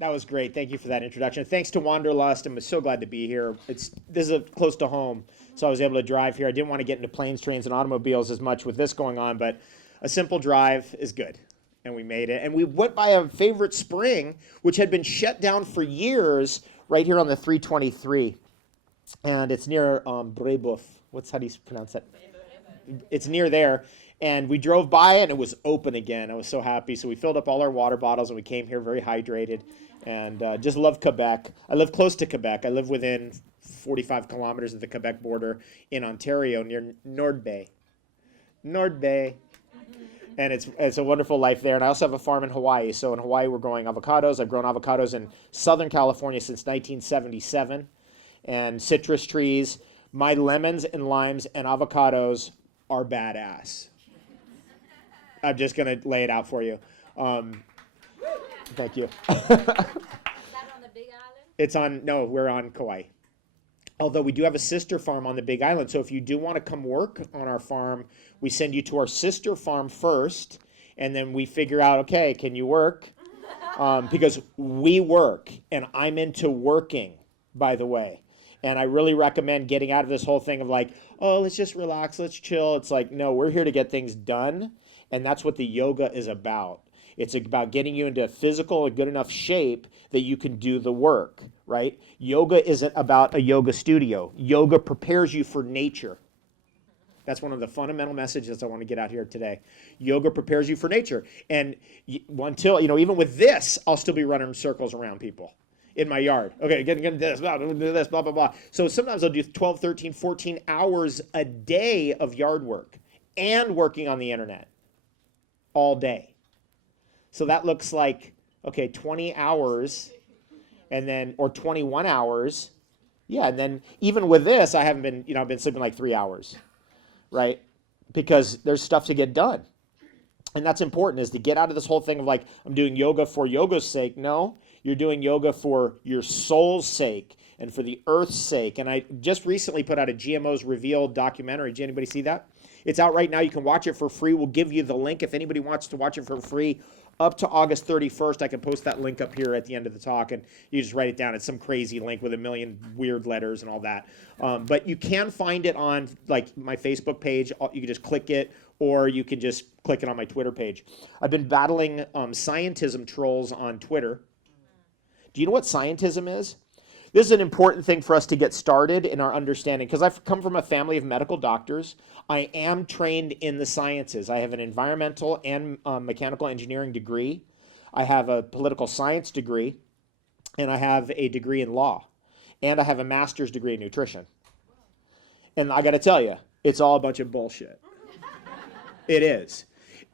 That was great. Thank you for that introduction. Thanks to Wanderlust. I'm so glad to be here. This is close to home, so I was able to drive here. I didn't want to get into planes, trains, and automobiles as much with this going on, but a simple drive is good. And we made it. And we went by a favorite spring, which had been shut down for years, right here on the 323. And it's near Brebeuf. How do you pronounce that? It's near there. And we drove by it, and it was open again. I was so happy. So we filled up all our water bottles, and we came here very hydrated. And just love Quebec. I live close to Quebec. I live within 45 kilometers of the Quebec border in Ontario near Nord Bay. Nord Bay. And it's a wonderful life there. And I also have a farm in Hawaii. So in Hawaii, we're growing avocados. I've grown avocados in Southern California since 1977. And citrus trees. My lemons and limes and avocados are badass. I'm just going to lay it out for you. Thank you. Is that on the Big Island? No, we're on Kauai. Although we do have a sister farm on the Big Island. So if you do want to come work on our farm, we send you to our sister farm first. And then we figure out, okay, can you work? Because we work. And I'm into working, by the way. And I really recommend getting out of this whole thing of like, oh, let's just relax, let's chill. It's like, no, we're here to get things done. And that's what the yoga is about. It's about getting you into physical and good enough shape that you can do the work, right? Yoga isn't about a yoga studio. Yoga prepares you for nature. That's one of the fundamental messages I want to get out here today. Yoga prepares you for nature. And until, even with this, I'll still be running circles around people in my yard. Okay, get this, blah, blah, blah, blah. So sometimes I'll do 12, 13, 14 hours a day of yard work and working on the internet all day. So that looks like, 20 hours and then, or 21 hours. Yeah, and then even with this, I've been sleeping like 3 hours, right? Because there's stuff to get done. And that's important, is to get out of this whole thing of like, I'm doing yoga for yoga's sake. No, you're doing yoga for your soul's sake and for the earth's sake. And I just recently put out a Gmos Revealed documentary. Did anybody see that? It's out right now. You can watch it for free. We'll give you the link if anybody wants to watch it for free. Up to August 31st, I can post that link up here at the end of the talk, and you just write it down. It's some crazy link with a million weird letters and all that. But you can find it on like my Facebook page. You can just click it, or you can just click it on my Twitter page. I've been battling Scientism trolls on Twitter. Do you know what Scientism is? This is an important thing for us to get started in our understanding, because I've come from a family of medical doctors. I am trained in the sciences. I have an environmental and mechanical engineering degree. I have a political science degree, and I have a degree in law, and I have a master's degree in nutrition. And I got to tell you, it's all a bunch of bullshit. It is.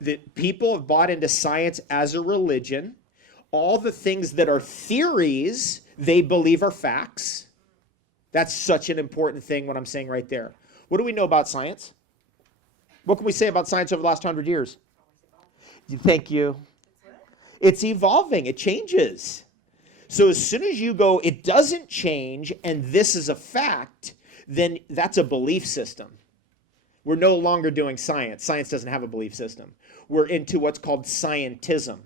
That people have bought into science as a religion. All the things that are theories, they believe are facts. That's such an important thing, what I'm saying right there. What do we know about science? What can we say about science over the last 100 years? Thank you. It's evolving. It changes. So as soon as you go, it doesn't change, and this is a fact, then that's a belief system. We're no longer doing science. Science doesn't have a belief system. We're into what's called scientism.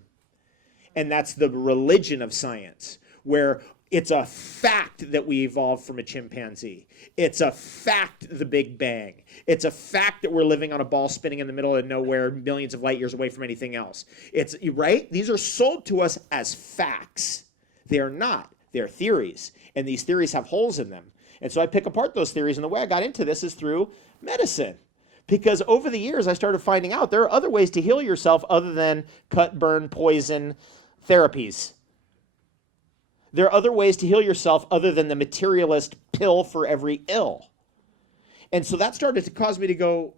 And that's the religion of science, where it's a fact that we evolved from a chimpanzee. It's a fact, the Big Bang. It's a fact that we're living on a ball spinning in the middle of nowhere, millions of light years away from anything else. It's right? These are sold to us as facts. They are not. They're theories. And these theories have holes in them. And so I pick apart those theories. And the way I got into this is through medicine. Because over the years, I started finding out there are other ways to heal yourself other than cut, burn, poison therapies. There are other ways to heal yourself other than the materialist pill for every ill. And so that started to cause me to go,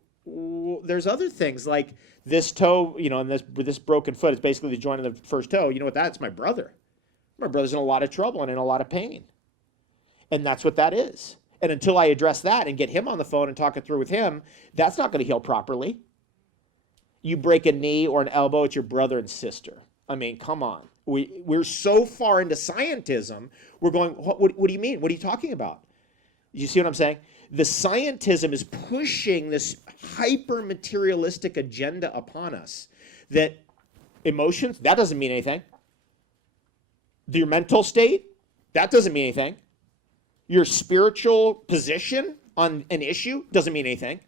there's other things like this toe, and this broken foot is basically the joint of the first toe. You know what that's? My brother. My brother's in a lot of trouble and in a lot of pain. And that's what that is. And until I address that and get him on the phone and talk it through with him, that's not going to heal properly. You break a knee or an elbow, it's your brother and sister. I mean, come on. We're so far into scientism, we're going, what do you mean? What are you talking about? You see what I'm saying? The scientism is pushing this hyper-materialistic agenda upon us that emotions, that doesn't mean anything. Your mental state, that doesn't mean anything. Your spiritual position on an issue doesn't mean anything.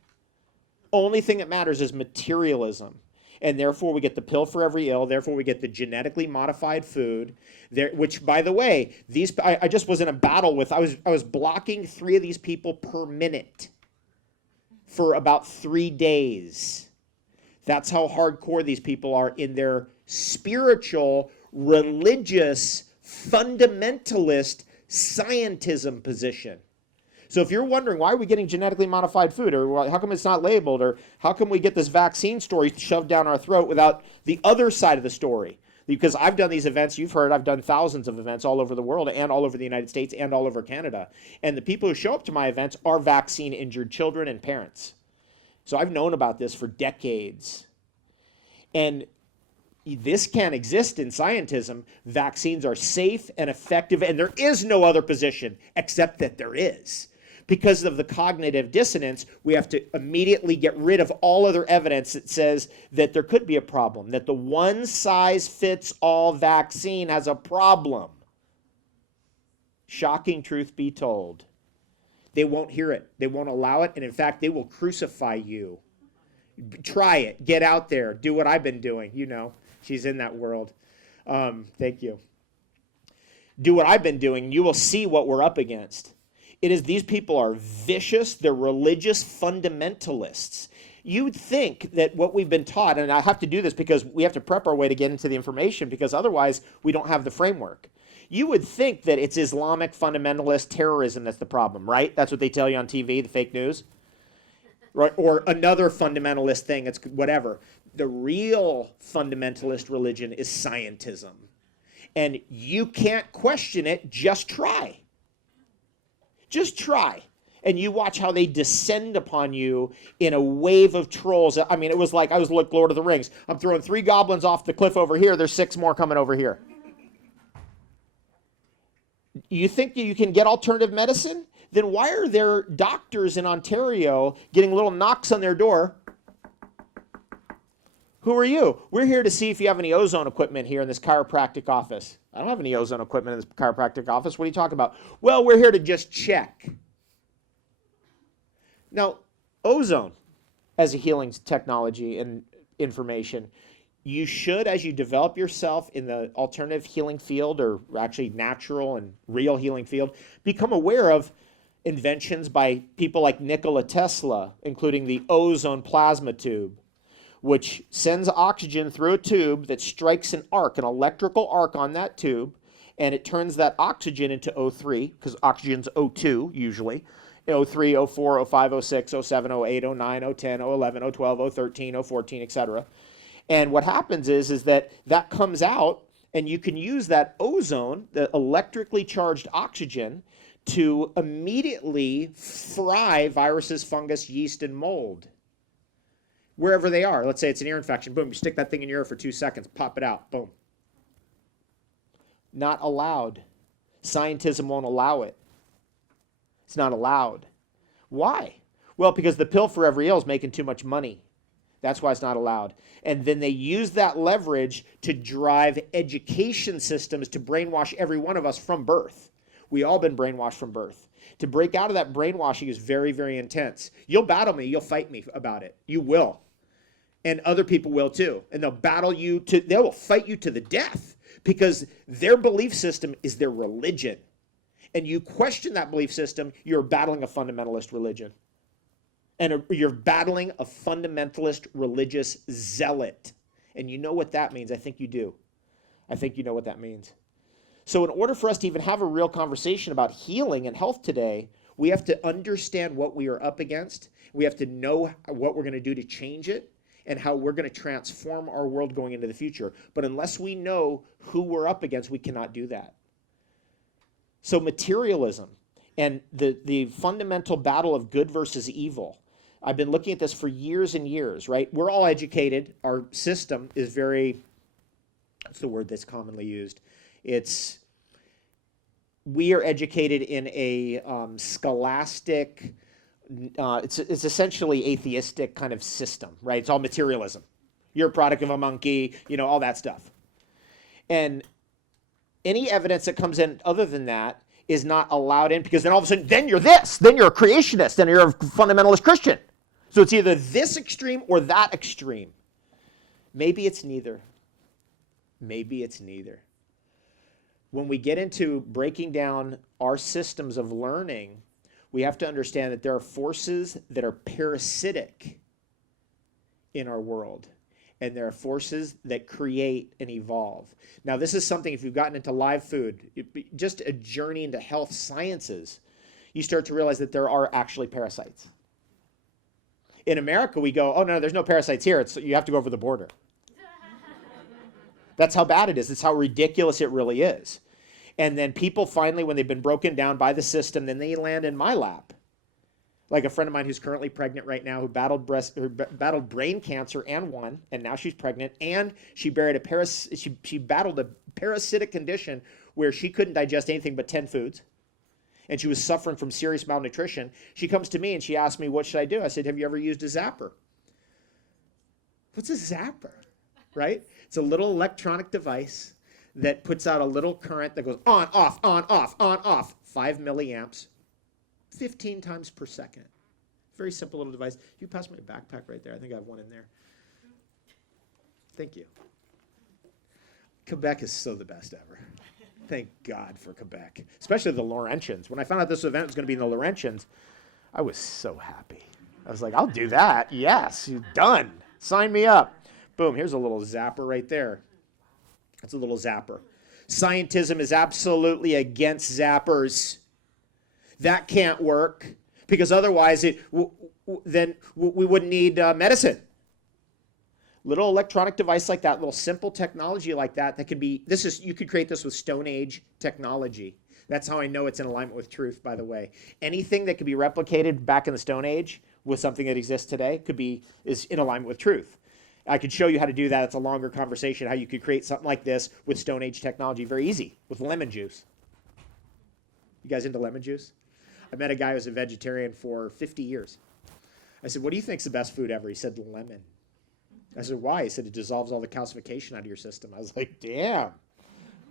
Only thing that matters is materialism. And therefore we get the pill for every ill. Therefore we get the genetically modified food. There, which, by the way, I just was in a battle with, I was blocking 3 of these people per minute for about 3 days. That's how hardcore these people are in their spiritual, religious, fundamentalist scientism position. So if you're wondering, why are we getting genetically modified food, or how come it's not labeled, or how come we get this vaccine story shoved down our throat without the other side of the story? Because I've done these events, you've heard, I've done thousands of events all over the world and all over the United States and all over Canada. And the people who show up to my events are vaccine-injured children and parents. So I've known about this for decades. And this can't exist in scientism. Vaccines are safe and effective, and there is no other position except that there is. Because of the cognitive dissonance, we have to immediately get rid of all other evidence that says that there could be a problem, that the one-size-fits-all vaccine has a problem. Shocking truth be told. They won't hear it. They won't allow it, and in fact, they will crucify you. Try it. Get out there. Do what I've been doing. You know, she's in that world. Thank you. Do what I've been doing. You will see what we're up against. It is, these people are vicious. They're religious fundamentalists. You'd think that what we've been taught, and I have to do this because we have to prep our way to get into the information, because otherwise we don't have the framework. You would think that it's Islamic fundamentalist terrorism that's the problem, right? That's what they tell you on TV, the fake news. Right? Or another fundamentalist thing, it's whatever. The real fundamentalist religion is scientism. And you can't question it, just try. Just try. And you watch how they descend upon you in a wave of trolls. I mean, it was like, I was like Lord of the Rings. I'm throwing 3 goblins off the cliff over here. There's 6 more coming over here. You think you can get alternative medicine? Then why are there doctors in Ontario getting little knocks on their door? Who are you? We're here to see if you have any ozone equipment here in this chiropractic office. I don't have any ozone equipment in this chiropractic office. What are you talking about? Well, we're here to just check. Now, ozone as a healing technology and information, you should, as you develop yourself in the alternative healing field, or actually natural and real healing field, become aware of inventions by people like Nikola Tesla, including the ozone plasma tube, which sends oxygen through a tube that strikes an arc, an electrical arc on that tube, and it turns that oxygen into O3, because oxygen's O2 usually, O3, O4, O5, O6, O7, O8, O9, O10, O11, O12, O13, O14, etc. And what happens is that comes out, and you can use that ozone, the electrically charged oxygen, to immediately fry viruses, fungus, yeast, and mold. Wherever they are. Let's say it's an ear infection. Boom, you stick that thing in your ear for 2 seconds, pop it out. Boom. Not allowed. Scientism won't allow it. It's not allowed. Why? Well, because the pill for every ill is making too much money. That's why it's not allowed. And then they use that leverage to drive education systems to brainwash every one of us from birth. We all been brainwashed from birth. To break out of that brainwashing is very, very intense. You'll battle me. You'll fight me about it. You will. And other people will too. And they'll battle you they will fight you to the death, because their belief system is their religion. And you question that belief system, you're battling a fundamentalist religion. And you're battling a fundamentalist religious zealot. And you know what that means. I think you do. I think you know what that means. So in order for us to even have a real conversation about healing and health today, we have to understand what we are up against. We have to know what we're going to do to change it and how we're going to transform our world going into the future. But unless we know who we're up against, we cannot do that. So materialism and the fundamental battle of good versus evil. I've been looking at this for years and years, right? We're all educated. Our system is very, what's the word that's commonly used? We are educated in a scholastic, it's essentially atheistic kind of system, right? It's all materialism. You're a product of a monkey, all that stuff. And Any evidence that comes in other than that is not allowed in, because then all of a sudden, then you're this, then you're a creationist, then you're a fundamentalist Christian. So it's either this extreme or that extreme. Maybe it's neither. Maybe it's neither. When we get into breaking down our systems of learning, we have to understand that there are forces that are parasitic in our world, and there are forces that create and evolve. Now, this is something, if you've gotten into live food, just a journey into health sciences, you start to realize that there are actually parasites. In America, we go, oh, no, there's no parasites here. You have to go over the border. That's how bad it is. It's how ridiculous it really is. And then people finally, when they've been broken down by the system, then they land in my lap. Like a friend of mine who's currently pregnant right now, who battled brain cancer and won, and now she's pregnant, and she battled a parasitic condition where she couldn't digest anything but 10 foods, and she was suffering from serious malnutrition. She comes to me and she asked me, what should I do? I said, have you ever used a zapper? What's a zapper, right? It's a little electronic device that puts out a little current that goes on, off, on, off, on, off, 5 milliamps, 15 times per second. Very simple little device. You pass my backpack right there. I think I have one in there. Thank you. Quebec is so the best ever. Thank God for Quebec, especially the Laurentians. When I found out this event was going to be in the Laurentians, I was so happy. I was like, I'll do that. Yes, done. Sign me up. Boom, here's a little zapper right there. That's a little zapper. Scientism is absolutely against zappers. That can't work, because otherwise then we wouldn't need medicine. Little electronic device like that, little simple technology like that could be, you could create this with Stone Age technology. That's how I know it's in alignment with truth, by the way. Anything that could be replicated back in the Stone Age with something that exists today is in alignment with truth. I could show you how to do that. It's a longer conversation, how you could create something like this with Stone Age technology. Very easy, with lemon juice. You guys into lemon juice? I met a guy who was a vegetarian for 50 years. I said, what do you think's the best food ever? He said, lemon. I said, why? He said, it dissolves all the calcification out of your system. I was like, damn,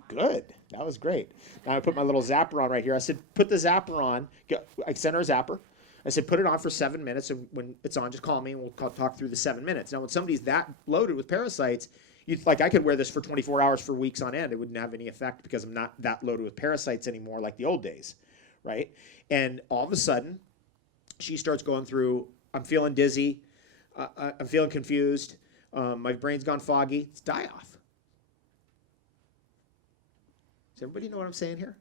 good. That was great. Now I put my little zapper on right here. I said, put the zapper on. I sent her a zapper. I said, put it on for 7 minutes, and when it's on, just call me, and we'll talk through the 7 minutes. Now, when somebody's that loaded with parasites, I could wear this for 24 hours for weeks on end. It wouldn't have any effect because I'm not that loaded with parasites anymore like the old days, right? And all of a sudden, she starts going through, I'm feeling dizzy, I'm feeling confused, my brain's gone foggy. It's die-off. Does everybody know what I'm saying here?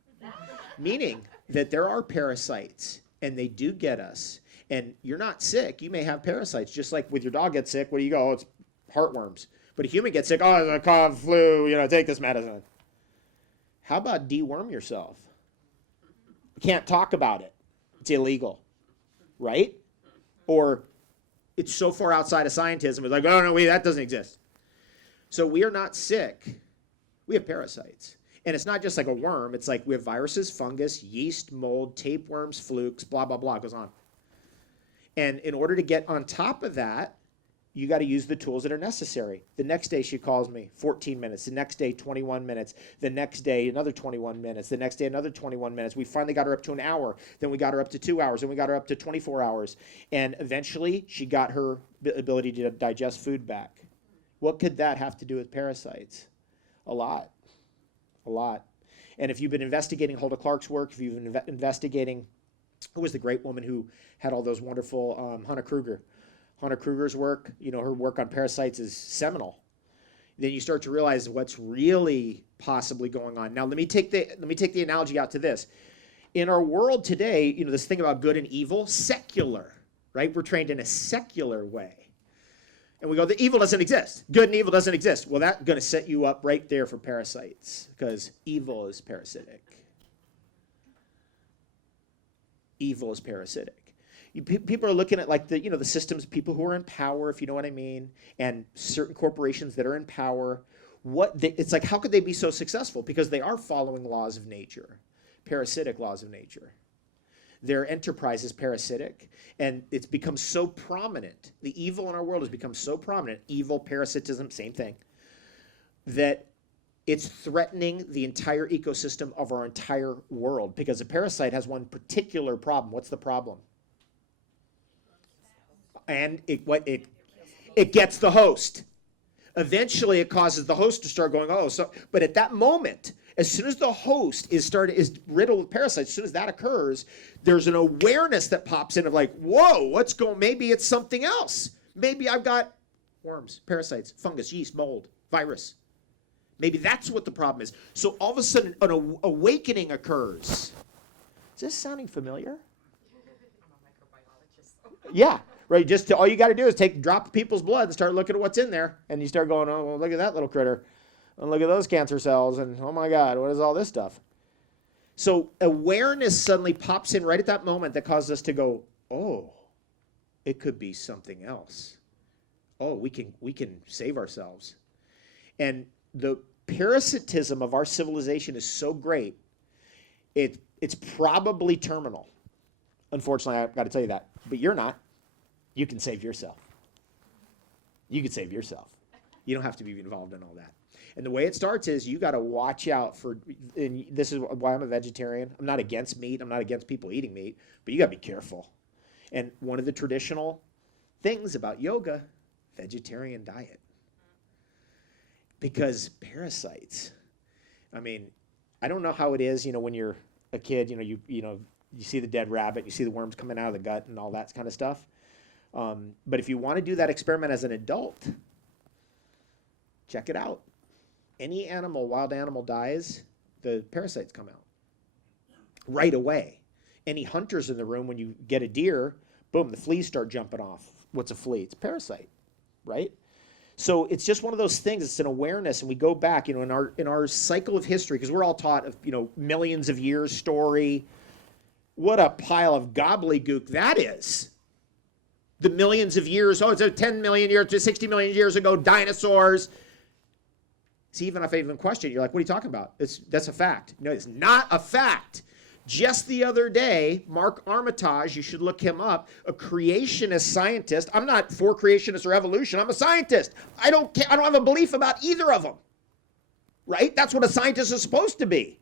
Meaning that there are parasites, and they do get us. And you're not sick. You may have parasites. Just like with your dog gets sick, where do you go? Oh, it's heartworms. But a human gets sick. Oh, the cough, flu, take this medicine. How about deworm yourself? You can't talk about it. It's illegal, right? Or it's so far outside of scientism. It's like, oh, no, wait, that doesn't exist. So we are not sick. We have parasites. And it's not just like a worm. It's like we have viruses, fungus, yeast, mold, tapeworms, flukes, blah, blah, blah. It goes on. And in order to get on top of that, you got to use the tools that are necessary. The next day she calls me, 14 minutes. The next day, 21 minutes. The next day, another 21 minutes. The next day, another 21 minutes. We finally got her up to an hour. Then we got her up to 2 hours. Then we got her up to 24 hours. And eventually, she got her ability to digest food back. What could that have to do with parasites? A lot. A lot. And if you've been investigating Hulda Clark's work, if you've been investigating, who was the great woman who had all those wonderful, Hannah Kruger. Hannah Kruger's work, her work on parasites is seminal. Then you start to realize what's really possibly going on. Now, let me take the analogy out to this. In our world today, this thing about good and evil, secular, right? We're trained in a secular way. And we go, the evil doesn't exist. Good and evil doesn't exist. Well, that's going to set you up right there for parasites, because evil is parasitic. Evil is parasitic. People are looking at the systems, people who are in power, if you know what I mean, and certain corporations that are in power. It's like, how could they be so successful? Because they are following laws of nature, parasitic laws of nature. Their enterprise is parasitic, and it's become so prominent. The evil in our world has become so prominent, evil, parasitism, same thing, that it's threatening the entire ecosystem of our entire world because a parasite has one particular problem. What's the problem? And it gets the host. Eventually, it causes the host to start going, oh, so. But at that moment, as soon as the host is riddled with parasites, as soon as that occurs, there's an awareness that pops in of like, whoa, what's going? Maybe it's something else. Maybe I've got worms, parasites, fungus, yeast, mold, virus. Maybe that's what the problem is. So all of a sudden, an awakening occurs. Is this sounding familiar? I'm a microbiologist. Yeah. Right, all you got to do is drop people's blood and start looking at what's in there, and you start going, oh, well, look at that little critter, and look at those cancer cells, and oh my God, what is all this stuff? So awareness suddenly pops in right at that moment that causes us to go, oh, it could be something else. Oh, we can save ourselves. And the parasitism of our civilization is so great, it's probably terminal. Unfortunately, I've got to tell you that, but you're not. You can save yourself. You can save yourself. You don't have to be involved in all that. And the way it starts is you got to watch out for, and this is why I'm a vegetarian. I'm not against meat. I'm not against people eating meat, but you got to be careful. And one of the traditional things about yoga, vegetarian diet. Because parasites, I mean, I don't know how it is, when you're a kid, you see the dead rabbit, you see the worms coming out of the gut and all that kind of stuff. But if you want to do that experiment as an adult, check it out. Any wild animal dies, the parasites come out right away. Any hunters in the room, when you get a deer, boom, the fleas start jumping off. What's a flea? It's a parasite, right? So it's just one of those things. It's an awareness, and we go back, in our cycle of history, because we're all taught of, millions of years story. What a pile of gobbledygook that is. The millions of years, it's 10 million years to 60 million years ago, dinosaurs. See, even if I even question it, you're like, what are you talking about? That's a fact. No, it's not a fact. Just the other day, Mark Armitage, you should look him up, a creationist scientist. I'm not for creationists or evolution. I'm a scientist. I don't have a belief about either of them. Right? That's what a scientist is supposed to be.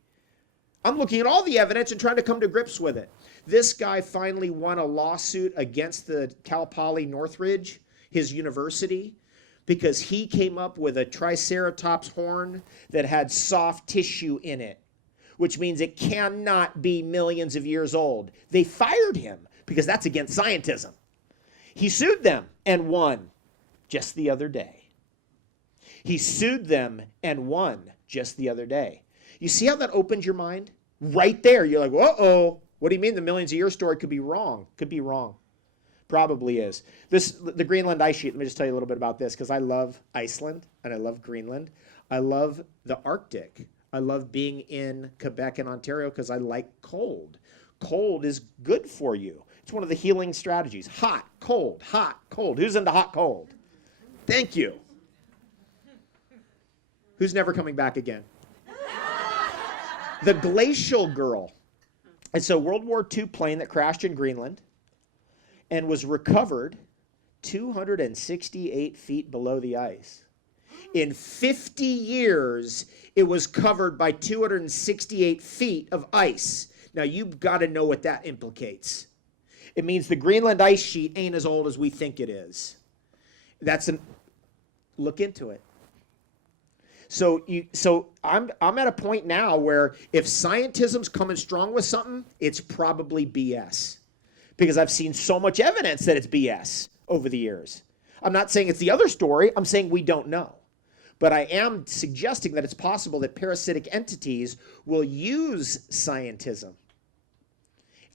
I'm looking at all the evidence and trying to come to grips with it. This guy finally won a lawsuit against the Cal Poly Northridge, his university, because he came up with a triceratops horn that had soft tissue in it, which means it cannot be millions of years old. They fired him because that's against scientism. He sued them and won just the other day. He sued them and won just the other day. You see how that opens your mind? Right there, you're like, uh-oh. What do you mean the millions of years story could be wrong? Could be wrong. Probably is. The Greenland Ice Sheet, let me just tell you a little bit about this, because I love Iceland and I love Greenland. I love the Arctic. I love being in Quebec and Ontario because I like cold. Cold is good for you. It's one of the healing strategies. Hot, cold, hot, cold. Who's into hot, cold? Thank you. Who's never coming back again? The Glacial Girl. It's a World War II plane that crashed in Greenland and was recovered 268 feet below the ice. In 50 years, it was covered by 268 feet of ice. Now, you've got to know what that implicates. It means the Greenland Ice Sheet ain't as old as we think it is. Look into it. So I'm at a point now where if scientism's coming strong with something, it's probably BS. Because I've seen so much evidence that it's BS over the years. I'm not saying it's the other story. I'm saying we don't know. But I am suggesting that it's possible that parasitic entities will use scientism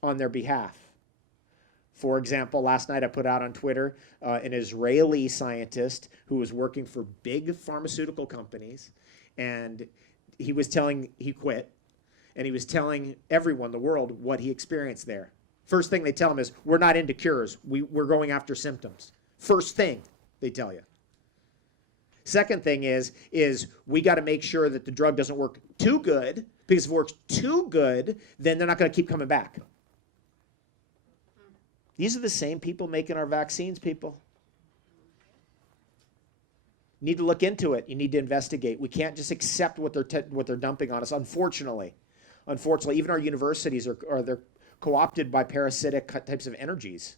on their behalf. For example, last night I put out on Twitter an Israeli scientist who was working for big pharmaceutical companies, and he quit, and he was telling everyone, the world, what he experienced there. First thing they tell him is, we're not into cures. We're going after symptoms. First thing they tell you. Second thing is we got to make sure that the drug doesn't work too good, because if it works too good, then they're not going to keep coming back. These are the same people making our vaccines, people. You need to look into it. You need to investigate. We can't just accept what they're dumping on us, unfortunately. Unfortunately, even our universities they're co-opted by parasitic types of energies.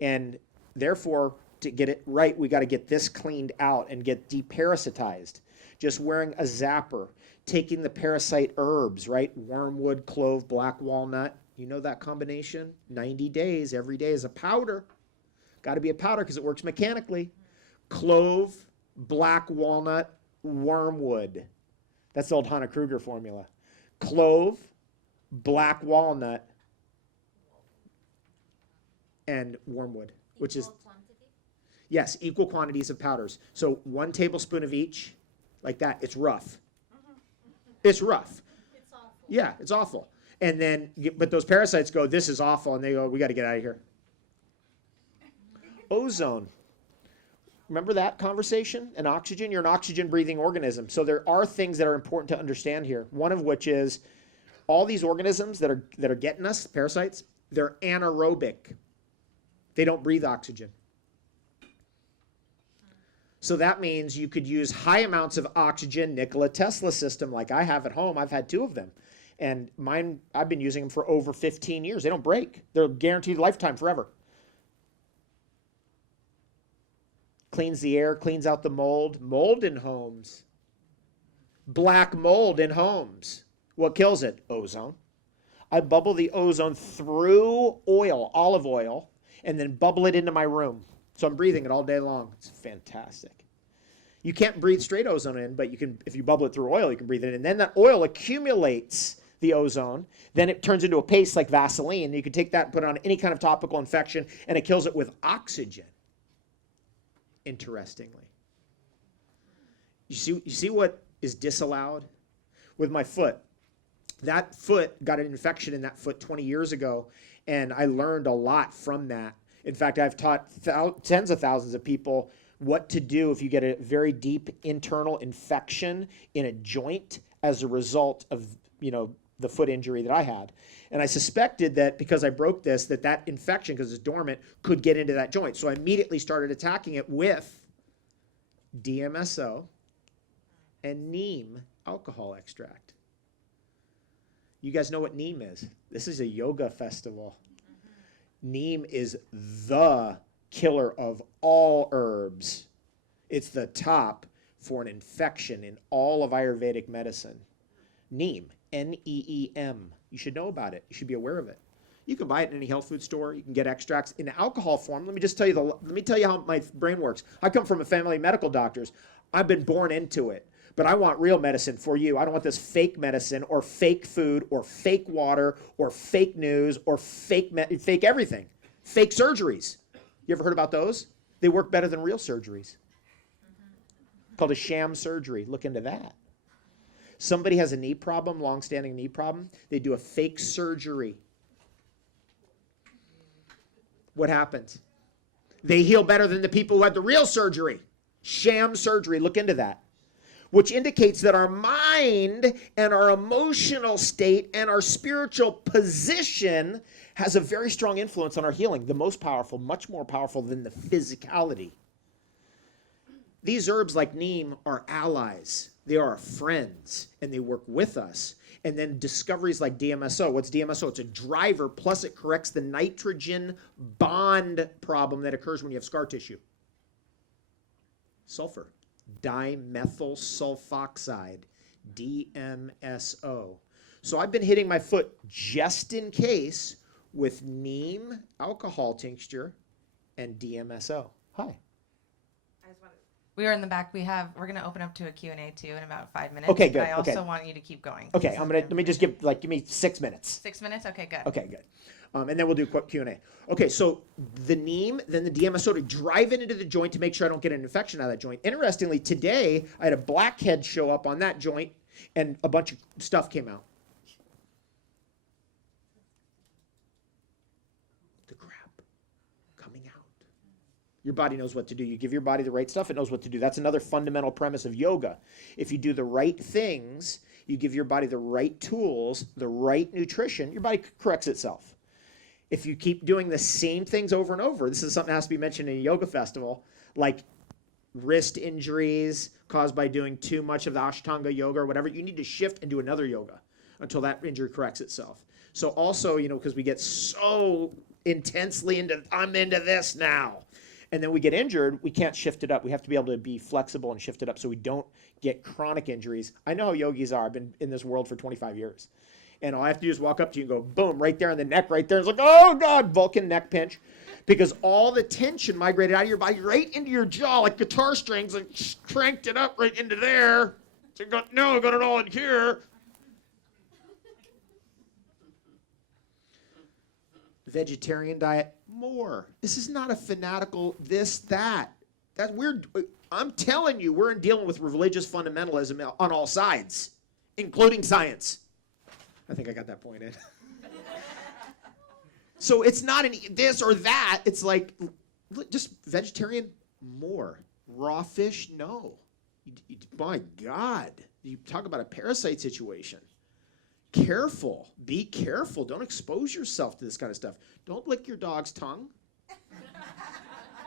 And therefore, to get it right, we got to get this cleaned out and get deparasitized. Just wearing a zapper, taking the parasite herbs, right? Wormwood, clove, black walnut. You know that combination? 90 days, every day is a powder. Got to be a powder because it works mechanically. Clove, black walnut, wormwood. That's the old Hannah Kruger formula. Clove, black walnut, and wormwood, which is, yes, equal quantities of powders. So 1 tablespoon of each, like that. It's rough. It's rough. It's awful. Yeah, it's awful. And then, but those parasites go, this is awful, and they go, we got to get out of here. Ozone. Remember that conversation? And oxygen? You're an oxygen-breathing organism. So there are things that are important to understand here. One of which is all these organisms that are getting us, parasites, they're anaerobic. They don't breathe oxygen. So that means you could use high amounts of oxygen, Nikola Tesla system like I have at home. I've had 2 of them. And mine, I've been using them for over 15 years. They don't break. They're guaranteed lifetime forever. Cleans the air, cleans out the mold. Mold in homes. Black mold in homes. What kills it? Ozone. I bubble the ozone through oil, olive oil, and then bubble it into my room. So I'm breathing it all day long. It's fantastic. You can't breathe straight ozone in, but you can, if you bubble it through oil, you can breathe it in. And then that oil accumulates the ozone. Then it turns into a paste like Vaseline. You can take that and put it on any kind of topical infection, and it kills it with oxygen. Interestingly. You see what is disallowed? With my foot. That foot got an infection in that foot 20 years ago, and I learned a lot from that. In fact, I've taught tens of thousands of people what to do if you get a very deep internal infection in a joint as a result of, the foot injury that I had. And I suspected that because I broke this, that infection, because it's dormant, could get into that joint. So I immediately started attacking it with Dmso and Neem alcohol extract. You guys know what Neem is? This is a yoga festival. Neem is the killer of all herbs. It's the top for an infection in all of Ayurvedic medicine. Neem, Neem. You should know about it. You should be aware of it. You can buy it in any health food store. You can get extracts in alcohol form. Let me tell you how my brain works. I come from a family of medical doctors. I've been born into it. But I want real medicine for you. I don't want this fake medicine or fake food or fake water or fake news or fake everything. Fake surgeries. You ever heard about those? They work better than real surgeries. Called a sham surgery. Look into that. Somebody has a knee problem, long-standing knee problem. They do a fake surgery. What happens? They heal better than the people who had the real surgery. Sham surgery. Look into that. Which indicates that our mind and our emotional state and our spiritual position has a very strong influence on our healing. The most powerful, much more powerful than the physicality. These herbs like Neem are allies. They are our friends, and they work with us. And then discoveries like Dmso. What's Dmso? It's a driver, plus it corrects the nitrogen bond problem that occurs when you have scar tissue. Sulfur. Dimethyl sulfoxide, Dmso. So I've been hitting my foot just in case with Neem alcohol tincture and Dmso. Hi. We are in the back. We're going to open up to a Q&A too in about 5 minutes. Okay, good. I also want you to keep going. Okay, let me just give me 6 minutes. 6 minutes? Okay, good. Okay, good. And then we'll do Q&A. Okay, so the Neem, then the Dmso to drive it into the joint to make sure I don't get an infection out of that joint. Interestingly, today I had a blackhead show up on that joint and a bunch of stuff came out. The crap coming out. Your body knows what to do. You give your body the right stuff, it knows what to do. That's another fundamental premise of yoga. If you do the right things, you give your body the right tools, the right nutrition, your body corrects itself. If you keep doing the same things over and over, this is something that has to be mentioned in a yoga festival, like wrist injuries caused by doing too much of the Ashtanga yoga or whatever, you need to shift and do another yoga until that injury corrects itself. So also, because we get so intensely I'm into this now. And then we get injured, we can't shift it up. We have to be able to be flexible and shift it up so we don't get chronic injuries. I know how yogis are. I've been in this world for 25 years. And all I have to do is walk up to you and go, boom, right there in the neck, right there. It's like, oh, God, Vulcan neck pinch. Because all the tension migrated out of your body right into your jaw like guitar strings and cranked it up right into there. So I got it all in here. Vegetarian diet, more. This is not a fanatical this, that. I'm telling you, we're dealing with religious fundamentalism on all sides, including science. I think I got that point in. So it's not this or that. It's like, just vegetarian, more. Raw fish, no. My God. You talk about a parasite situation. Careful. Be careful. Don't expose yourself to this kind of stuff. Don't lick your dog's tongue.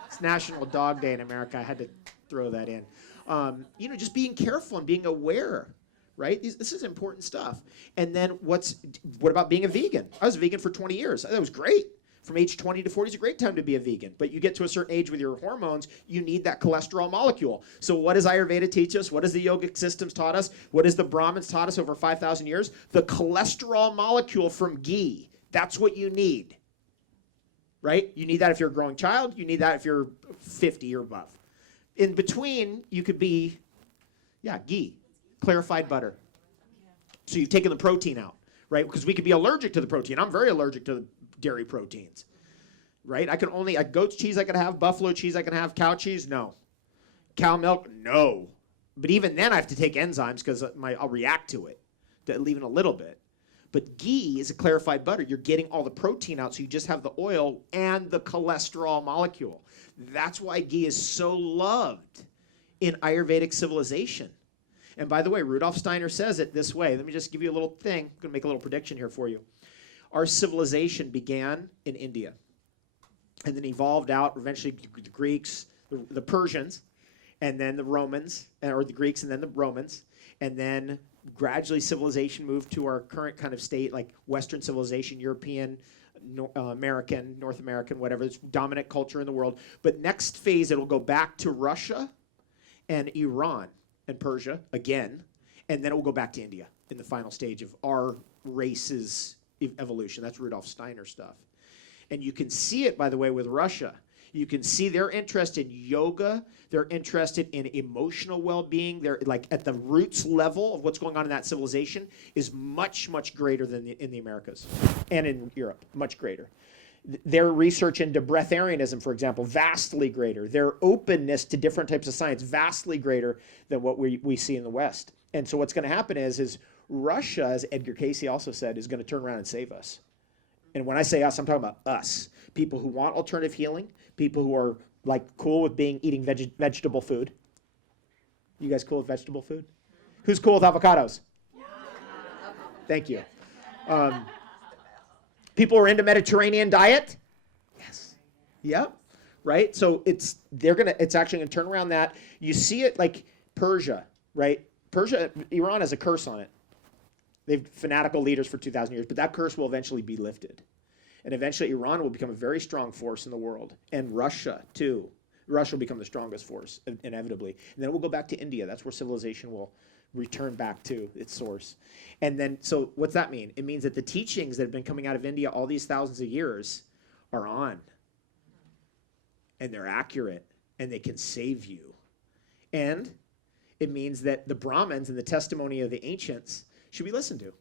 It's National Dog Day in America. I had to throw that in. Just being careful and being aware, right? This is important stuff. And then what about being a vegan? I was a vegan for 20 years. That was great. From age 20 to 40 is a great time to be a vegan. But you get to a certain age with your hormones, you need that cholesterol molecule. So what does Ayurveda teach us? What does the yogic systems taught us? What does the Brahmins taught us over 5,000 years? The cholesterol molecule from ghee. That's what you need. Right? You need that if you're a growing child. You need that if you're 50 or above. In between, you could be, ghee, clarified butter. So you've taken the protein out, right? Because we could be allergic to the protein. I'm very allergic to the dairy proteins, right? I can only, goat's cheese I can have, buffalo cheese I can have, cow cheese, no. Cow milk, no. But even then I have to take enzymes because I'll react to it, leaving a little bit. But ghee is a clarified butter. You're getting all the protein out, so you just have the oil and the cholesterol molecule. That's why ghee is so loved in Ayurvedic civilization. And by the way, Rudolf Steiner says it this way. Let me just give you a little thing. I'm going to make a little prediction here for you. Our civilization began in India and then evolved out, eventually the Greeks, the Persians, and then the Romans, or the Greeks and then the Romans, and then gradually civilization moved to our current kind of state, like Western civilization, European, American, North American, whatever, it's dominant culture in the world. But next phase, it'll go back to Russia and Iran and Persia again, and then it will go back to India in the final stage of our race's evolution. That's Rudolf Steiner stuff. And you can see it, by the way, with Russia. You can see their interest in yoga. They're interested in emotional well-being. They're like at the roots level of what's going on in that civilization is much, much greater than in the Americas and in Europe, much greater. Their research into breatharianism, for example, vastly greater. Their openness to different types of science, vastly greater than what we see in the West. And so what's going to happen is Russia, as Edgar Cayce also said, is going to turn around and save us. And when I say us, I'm talking about us. People who want alternative healing, people who are like cool with eating vegetable food. You guys cool with vegetable food? Who's cool with avocados? Thank you. People who are into Mediterranean diet? Yes. Yep. Right? So it's actually gonna turn around that. You see it like Persia, right? Iran has a curse on it. They've fanatical leaders for 2,000 years, but that curse will eventually be lifted. And eventually Iran will become a very strong force in the world. And Russia, too. Russia will become the strongest force, inevitably. And then it will go back to India. That's where civilization will return back to its source. And then, so what's that mean? It means that the teachings that have been coming out of India all these thousands of years are on. And they're accurate. And they can save you. And it means that the Brahmins and the testimony of the ancients should be listened to.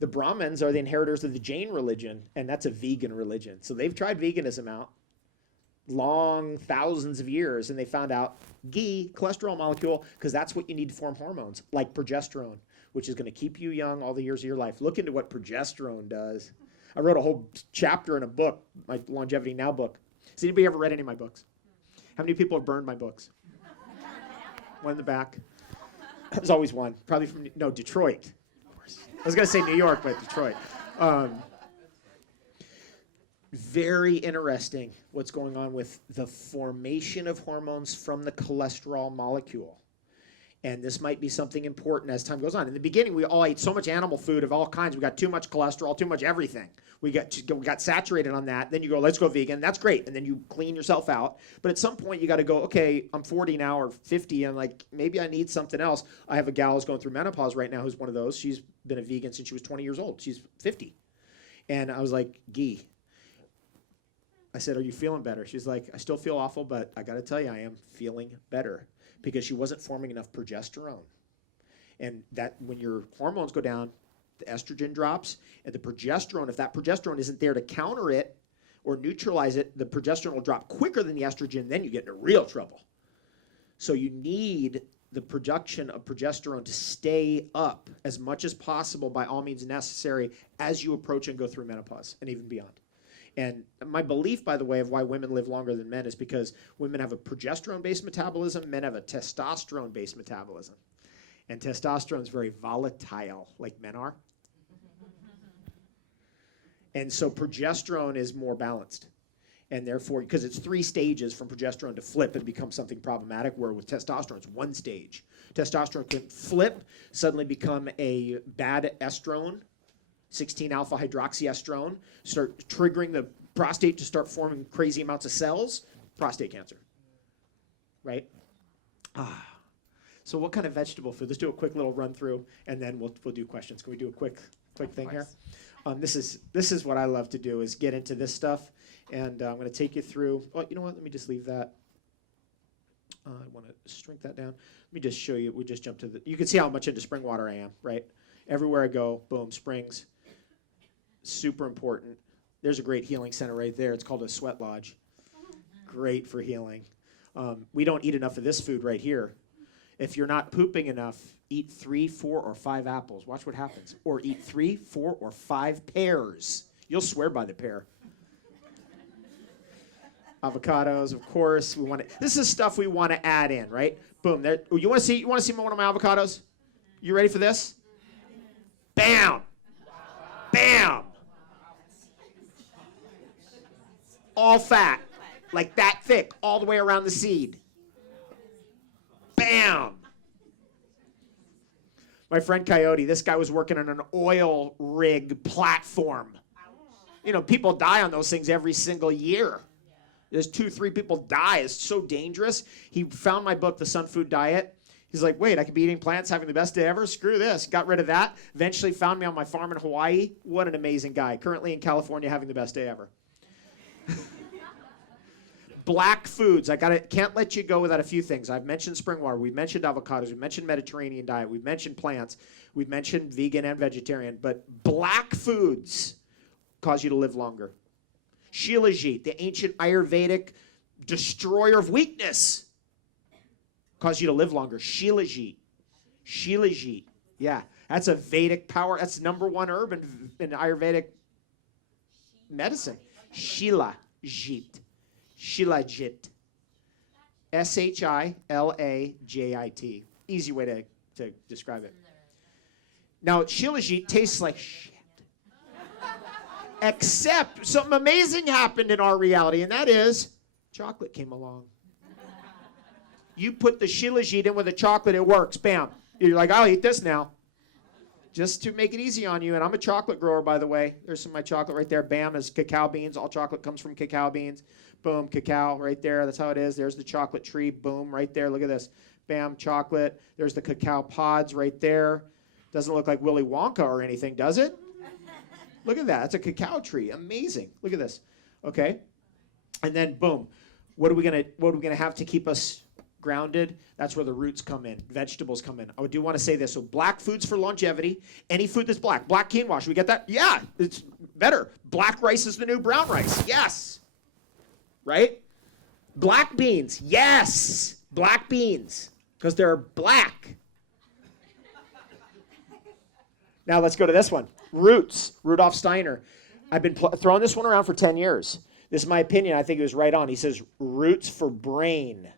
The Brahmins are the inheritors of the Jain religion, and that's a vegan religion. So they've tried veganism out long thousands of years, and they found out ghee, cholesterol molecule, because that's what you need to form hormones, like progesterone, which is going to keep you young all the years of your life. Look into what progesterone does. I wrote a whole chapter in a book, my Longevity Now book. Has anybody ever read any of my books? How many people have burned my books? One in the back. There's always one. Probably from, Detroit. Of course. I was going to say New York, but Detroit. Very interesting what's going on with the formation of hormones from the cholesterol molecule. And this might be something important as time goes on. In the beginning, we all ate so much animal food of all kinds. We got too much cholesterol, too much everything. We got saturated on that. Then you go, let's go vegan. That's great. And then you clean yourself out. But at some point, you got to go, okay, I'm 40 now or 50. And like, maybe I need something else. I have a gal who's going through menopause right now who's one of those. She's been a vegan since she was 20 years old. She's 50. And I was like, Gee. I said, are you feeling better? She's like, I still feel awful, but I got to tell you, I am feeling better. Because she wasn't forming enough progesterone. And that when your hormones go down, the estrogen drops, and the progesterone, if that progesterone isn't there to counter it or neutralize it, the progesterone will drop quicker than the estrogen, then you get into real trouble. So you need the production of progesterone to stay up as much as possible by all means necessary as you approach and go through menopause and even beyond. And my belief, by the way, of why women live longer than men is because women have a progesterone-based metabolism, men have a testosterone-based metabolism. And testosterone is very volatile, like men are. And so progesterone is more balanced. And therefore, because it's 3 stages from progesterone to flip and become something problematic, where with testosterone, it's 1 stage. Testosterone can flip, suddenly become a bad estrone, 16-alpha hydroxyestrone, start triggering the prostate to start forming crazy amounts of cells, prostate cancer, right? So what kind of vegetable food? Let's do a quick little run through, and then we'll do questions. Can we do a quick thing here? This is what I love to do, is get into this stuff, and I'm going to take you through. Oh, you know what? Let me just leave that. I want to shrink that down. Let me just show you. We just jumped to the. You can see how much into spring water I am, right? Everywhere I go, boom, springs. Super important. There's a great healing center right there. It's called a sweat lodge. Great for healing. We don't eat enough of this food right here. If you're not pooping enough, eat 3, 4, or 5 apples. Watch what happens. Or eat 3, 4, or 5 pears. You'll swear by the pear. Avocados, of course. This is stuff we want to add in, right? Boom. There. You want to see one of my avocados? You ready for this? Bam! Bam! All fat, like that thick, all the way around the seed. Bam! My friend Coyote, this guy was working on an oil rig platform. You know, people die on those things every single year. There's 2, 3 people die. It's so dangerous. He found my book, The Sun Food Diet. He's like, wait, I could be eating plants, having the best day ever? Screw this. Got rid of that. Eventually found me on my farm in Hawaii. What an amazing guy. Currently in California, having the best day ever. Black foods. Can't let you go without a few things. I've mentioned spring water. We've mentioned avocados. We've mentioned Mediterranean diet. We've mentioned plants. We've mentioned vegan and vegetarian. But black foods cause you to live longer. Shilajit, the ancient Ayurvedic destroyer of weakness, cause you to live longer. Shilajit. Shilajit. Yeah, that's a Vedic power. That's #1 herb in Ayurvedic medicine. Shilajit. Shilajit. Shilajit. Easy way to describe it. Now, Shilajit tastes like shit. Except something amazing happened in our reality, and that is chocolate came along. You put the Shilajit in with the chocolate, it works. Bam. You're like, I'll eat this now. Just to make it easy on you. And I'm a chocolate grower, by the way. There's some of my chocolate right there. Bam, is cacao beans. All chocolate comes from cacao beans. Boom, cacao right there. That's how it is. There's the chocolate tree. Boom, right there. Look at this. Bam, chocolate. There's the cacao pods right there. Doesn't look like Willy Wonka or anything, does it? Look at that. That's a cacao tree. Amazing. Look at this. Okay? And then boom. What are we gonna have to keep us grounded? That's where the roots come in. Vegetables come in. I do want to say this. So black foods for longevity. Any food that's black. Black quinoa. Should we get that? Yeah. It's better. Black rice is the new brown rice. Yes. Right? Black beans. Yes. Black beans. Because they're black. Now let's go to this one. Roots. Rudolf Steiner. I've been throwing this one around for 10 years. This is my opinion. I think he was right on. He says, roots for brain.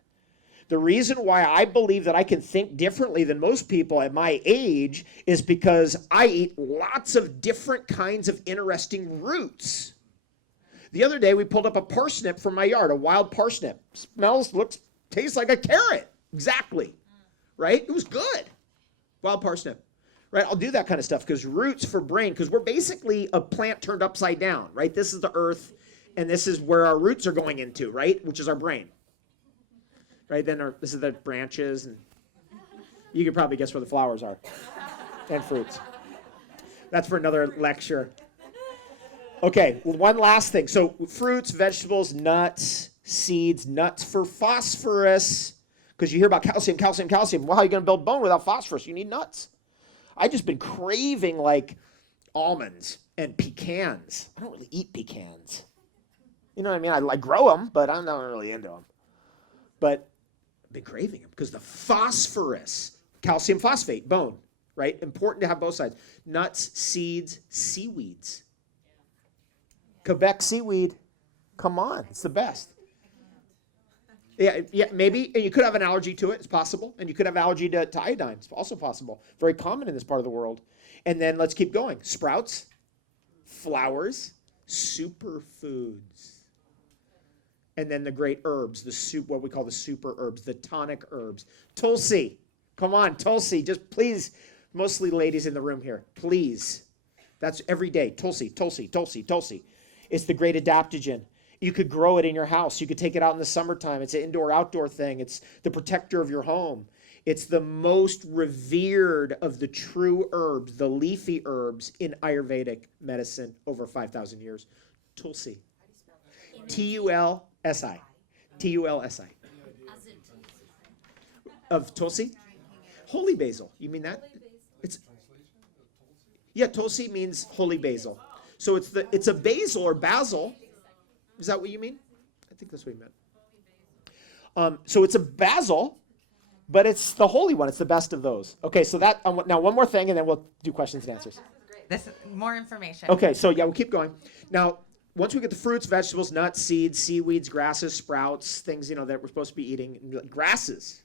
The reason why I believe that I can think differently than most people at my age is because I eat lots of different kinds of interesting roots The other day, we pulled up a parsnip from my yard, a wild parsnip. Smells, looks, tastes like a carrot. Exactly. Right? It was good. Wild parsnip. Right? I'll do that kind of stuff because roots for brain, because we're basically a plant turned upside down, right? This is the earth, and this is where our roots are going into, right? Which is our brain. Right? Then this is the branches, and you can probably guess where the flowers are and fruits. That's for another lecture. Okay, one last thing. So fruits, vegetables, nuts, seeds, nuts for phosphorus. Because you hear about calcium, calcium, calcium. Well, how are you going to build bone without phosphorus? You need nuts. I've just been craving like almonds and pecans. I don't really eat pecans. You know what I mean? I grow them, but I'm not really into them. But I've been craving them because the phosphorus, calcium phosphate, bone, right? Important to have both sides. Nuts, seeds, seaweeds. Quebec seaweed. Come on, it's the best. Yeah, maybe. And you could have an allergy to it. It's possible. And you could have allergy to iodine. It's also possible. Very common in this part of the world. And then let's keep going. Sprouts, flowers, superfoods. And then the great herbs, what we call the super herbs, the tonic herbs. Tulsi. Come on, Tulsi. Just please, mostly ladies in the room here. Please. That's every day. Tulsi, Tulsi, Tulsi, Tulsi. It's the great adaptogen. You could grow it in your house. You could take it out in the summertime. It's an indoor-outdoor thing. It's the protector of your home. It's the most revered of the true herbs, the leafy herbs in Ayurvedic medicine over 5,000 years. Tulsi. Tulsi. Tulsi. Of Tulsi? Holy basil. You mean that? Yeah, Tulsi means holy basil. So it's a basil or basil. Is that what you mean? I think that's what you meant. So it's a basil, but it's the holy one. It's the best of those. Okay, so that now one more thing, and then we'll do questions and answers. This is more information. Okay, so yeah, we'll keep going. Now, once we get the fruits, vegetables, nuts, seeds, seaweeds, grasses, sprouts, things that we're supposed to be eating. Grasses.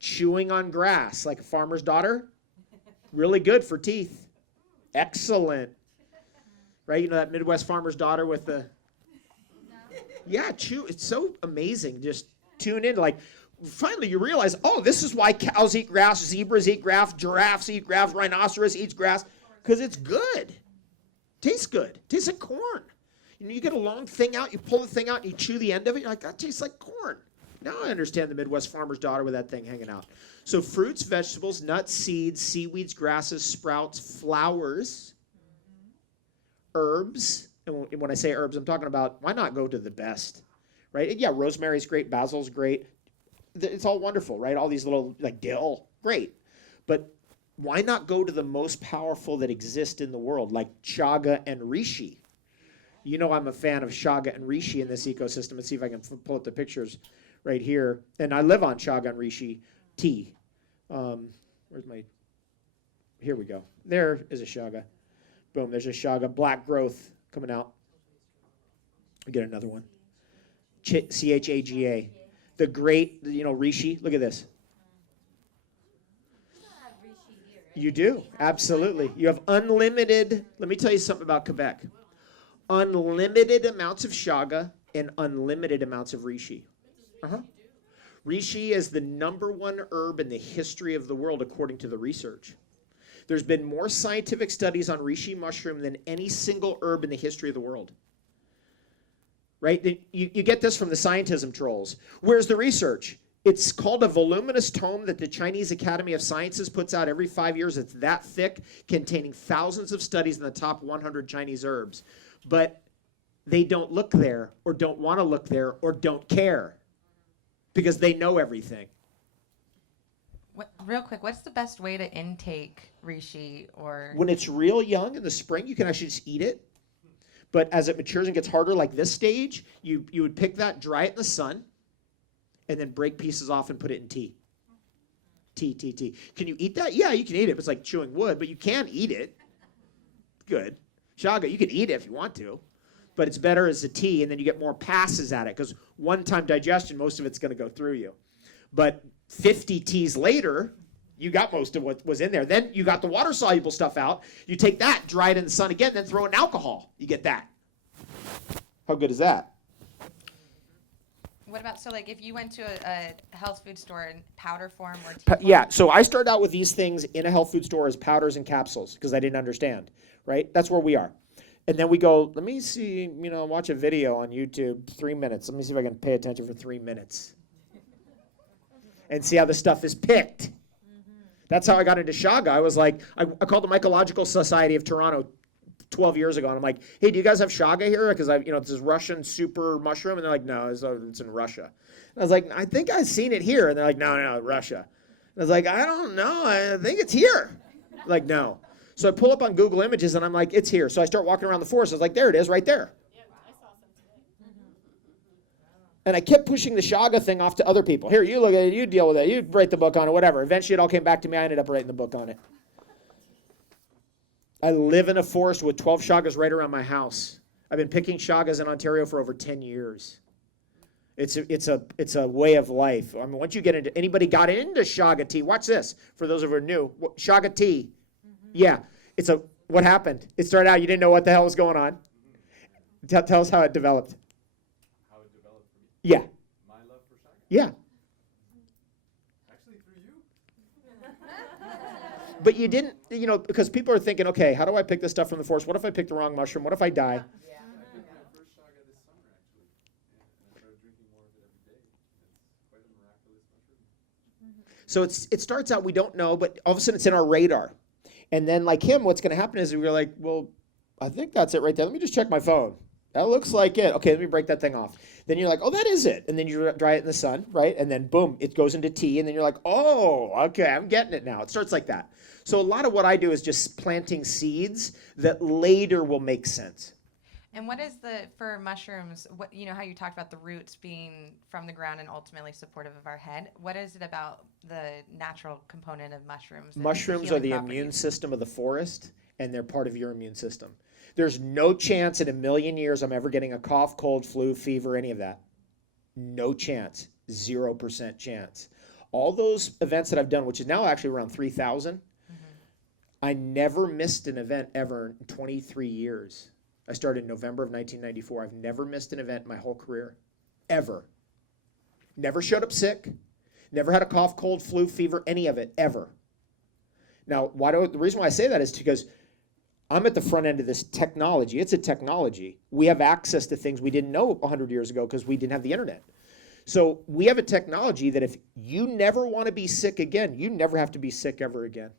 Chewing on grass like a farmer's daughter. Really good for teeth. Excellent. Right? You know that Midwest farmer's daughter with the... Yeah, chew. It's so amazing. Just tune in. Like, finally you realize, oh, this is why cows eat grass, zebras eat grass, giraffes eat grass, rhinoceros eats grass. Because it's good. Tastes good. Tastes like corn. You get a long thing out, you pull the thing out, and you chew the end of it. You're like, that tastes like corn. Now I understand the Midwest farmer's daughter with that thing hanging out. So fruits, vegetables, nuts, seeds, seaweeds, grasses, sprouts, flowers, herbs, and when I say herbs, I'm talking about why not go to the best, right? And yeah, rosemary's great, basil's great. It's all wonderful, right? All these little, like dill, great. But why not go to the most powerful that exist in the world, like Chaga and Rishi? You know I'm a fan of Chaga and Rishi in this ecosystem. Let's see if I can pull up the pictures right here. And I live on Chaga and Rishi tea. Where's my... Here we go. There is a Chaga. Boom, there's a Chaga, black growth coming out. We get another one. Chaga. The great, Rishi. Look at this. You do, absolutely. You have unlimited, let me tell you something about Quebec. Unlimited amounts of Chaga and unlimited amounts of Rishi. Rishi is the #1 herb in the history of the world according to the research. There's been more scientific studies on reishi mushroom than any single herb in the history of the world. Right? You get this from the Scientism trolls. Where's the research? It's called a voluminous tome that the Chinese Academy of Sciences puts out every 5 years. It's that thick, containing thousands of studies in the top 100 Chinese herbs. But they don't look there, or don't want to look there, or don't care, because they know everything. Real quick, what's the best way to intake reishi? Or when it's real young in the spring, you can actually just eat it. But as it matures and gets harder, like this stage, you would pick that, dry it in the sun, and then break pieces off and put it in tea. Tea. Can you eat that? Yeah, you can eat it. It's like chewing wood, but you can eat it. Good. Chaga, you can eat it if you want to. But it's better as a tea, and then you get more passes at it, because one-time digestion, most of it's going to go through you. But 50 teas later, you got most of what was in there. Then you got the water-soluble stuff out. You take that, dry it in the sun again, then throw in alcohol. You get that. How good is that? What about, so like if you went to a health food store in powder form or tea form? Yeah, so I started out with these things in a health food store as powders and capsules because I didn't understand, right? That's where we are. And then we go, let me see, watch a video on YouTube, 3 minutes. Let me see if I can pay attention for 3 minutes and see how the stuff is picked. That's how I got into Chaga. I was like, I called the Mycological Society of Toronto 12 years ago, and I'm like, hey, do you guys have Chaga here? Because it's this Russian super mushroom, and they're like, no, it's in Russia. And I was like, I think I've seen it here, and they're like, no, Russia. And I was like, I don't know, I think it's here. Like, no. So I pull up on Google Images, and I'm like, it's here. So I start walking around the forest. I was like, there it is, right there. Yeah, I saw some today. And I kept pushing the Chaga thing off to other people. Here, you look at it, you deal with it, you write the book on it, whatever. Eventually, it all came back to me. I ended up writing the book on it. I live in a forest with 12 Chagas right around my house. I've been picking Chagas in Ontario for over 10 years. It's a way of life. I mean, once you get into, anybody got into Chaga tea, watch this. For those of you who are new, Chaga tea. Yeah, what happened? It started out, you didn't know what the hell was going on. Tell us how it developed. How it developed for me? Yeah. My love for Chaga? Yeah. Actually, through you. But you didn't, because people are thinking, okay, how do I pick this stuff from the forest? What if I pick the wrong mushroom? What if I die? I picked my first Chaga this summer, actually. And I started drinking more of it every day. It's quite a miraculous mushroom. So it starts out, we don't know, but all of a sudden it's in our radar. And then like him, what's going to happen is we're like, well, I think that's it right there. Let me just check my phone. That looks like it. Okay, let me break that thing off. Then you're like, oh, that is it. And then you dry it in the sun, right? And then boom, it goes into tea. And then you're like, oh, okay, I'm getting it now. It starts like that. So a lot of what I do is just planting seeds that later will make sense. And what is for mushrooms, how you talked about the roots being from the ground and ultimately supportive of our head. What is it about the natural component of mushrooms? Mushrooms are the immune system of the forest, and they're part of your immune system. There's no chance in a million years I'm ever getting a cough, cold, flu, fever, any of that. No chance. 0% chance. All those events that I've done, which is now actually around 3,000, I never missed an event ever in 23 years. I started in November of 1994. I've never missed an event in my whole career, ever. Never showed up sick, never had a cough, cold, flu, fever, any of it, ever. Now, the reason why I say that is because I'm at the front end of this technology. It's a technology. We have access to things we didn't know 100 years ago because we didn't have the internet. So we have a technology that if you never want to be sick again, you never have to be sick ever again.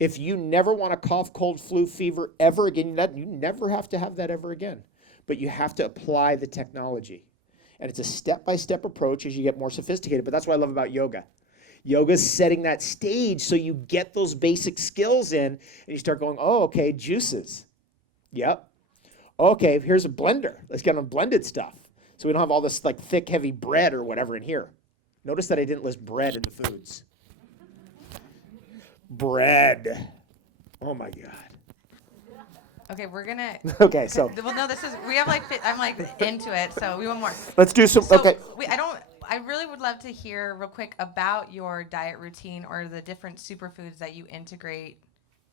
If you never want to cough, cold, flu, fever ever again, you never have to have that ever again. But you have to apply the technology. And it's a step-by-step approach as you get more sophisticated. But that's what I love about yoga. Yoga is setting that stage so you get those basic skills in and you start going, oh, okay, juices. Yep. Okay, here's a blender. Let's get on blended stuff. So we don't have all this like thick, heavy bread or whatever in here. Notice that I didn't list bread in the foods. Bread. Oh my God. Okay, we're gonna. Okay, so. Well, no, we have I'm into it, so we want more. Let's do some, So okay. I really would love to hear real quick about your diet routine or the different superfoods that you integrate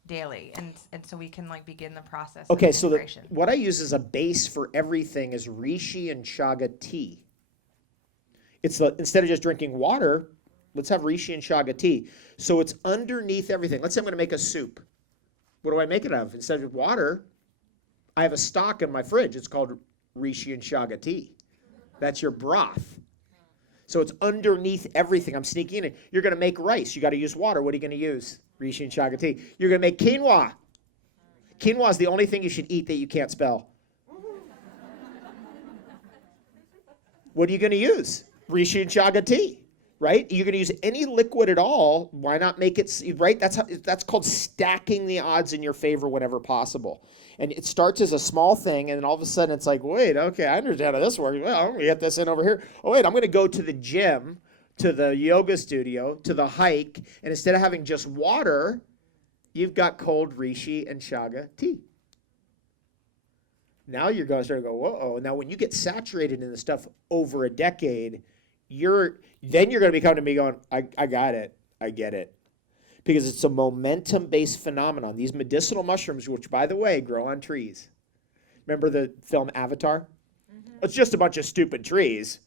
daily, and so we can begin the process. Okay, of so integration. what I use as a base for everything is Rishi and Chaga Tea. Instead of just drinking water, let's have Rishi and Chaga Tea. So it's underneath everything. Let's say I'm going to make a soup. What do I make it of? Instead of water, I have a stock in my fridge. It's called Rishi and Chaga Tea. That's your broth. So it's underneath everything. I'm sneaking in. You're going to make rice. You got to use water. What are you going to use? Rishi and Chaga Tea. You're going to make quinoa. Quinoa is the only thing you should eat that you can't spell. What are you going to use? Rishi and Chaga Tea. Right? You're going to use any liquid at all. Why not make it, right? That's called stacking the odds in your favor whenever possible. And it starts as a small thing, and then all of a sudden it's like, wait, okay, I understand how this works. Well, I'm going to get this in over here. Oh, wait, I'm going to go to the gym, to the yoga studio, to the hike, and instead of having just water, you've got cold Rishi and Chaga Tea. Now you're going to start to go, whoa. Now when you get saturated in the stuff over a decade, you're going to be coming to me going, I got it. I get it. Because it's a momentum-based phenomenon. These medicinal mushrooms, which, by the way, grow on trees. Remember the film Avatar? It's just a bunch of stupid trees.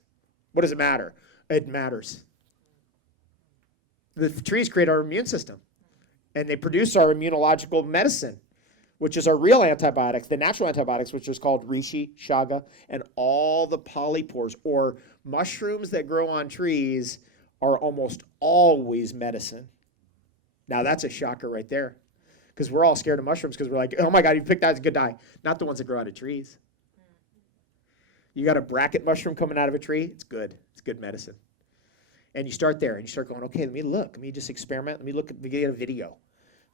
What does it matter? It matters. The trees create our immune system, and they produce our immunological medicine, which is our real antibiotics, the natural antibiotics, which is called Rishi, Chaga, and all the polypores, or mushrooms that grow on trees, are almost always medicine. Now that's a shocker right there, because we're all scared of mushrooms because we're like, oh my God, you picked that, it's a good die. Not the ones that grow out of trees. You got a bracket mushroom coming out of a tree, it's good. It's good medicine. And you start there, and you start going, okay, let me look. Let me just experiment. Let me look, get a video.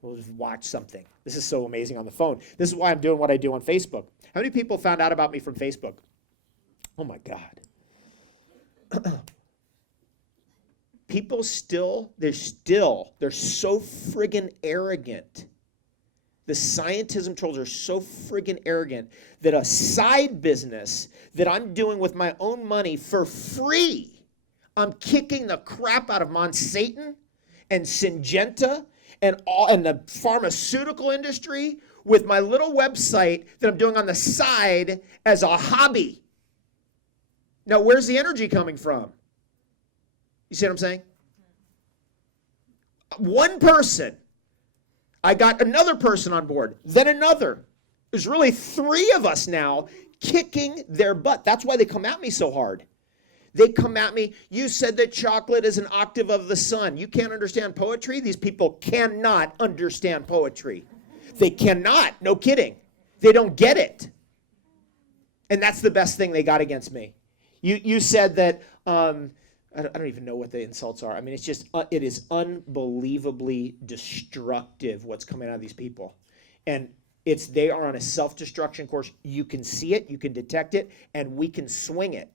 We'll just watch something. This is so amazing on the phone. This is why I'm doing what I do on Facebook. How many people found out about me from Facebook? Oh my God. People they're so friggin' arrogant. The scientism trolls are so friggin' arrogant that a side business that I'm doing with my own money for free, I'm kicking the crap out of Monsanto and Syngenta and the pharmaceutical industry with my little website that I'm doing on the side as a hobby. Now, where's the energy coming from? You see what I'm saying? One person. I got another person on board, then another. There's really 3 of us now kicking their butt. That's why they come at me so hard. They come at me, you said that chocolate is an octave of the sun. You can't understand poetry? These people cannot understand poetry. They cannot, no kidding. They don't get it. And that's the best thing they got against me. You said that, I don't even know what the insults are. I mean, it is unbelievably destructive what's coming out of these people. And they are on a self-destruction course. You can see it, you can detect it, and we can swing it.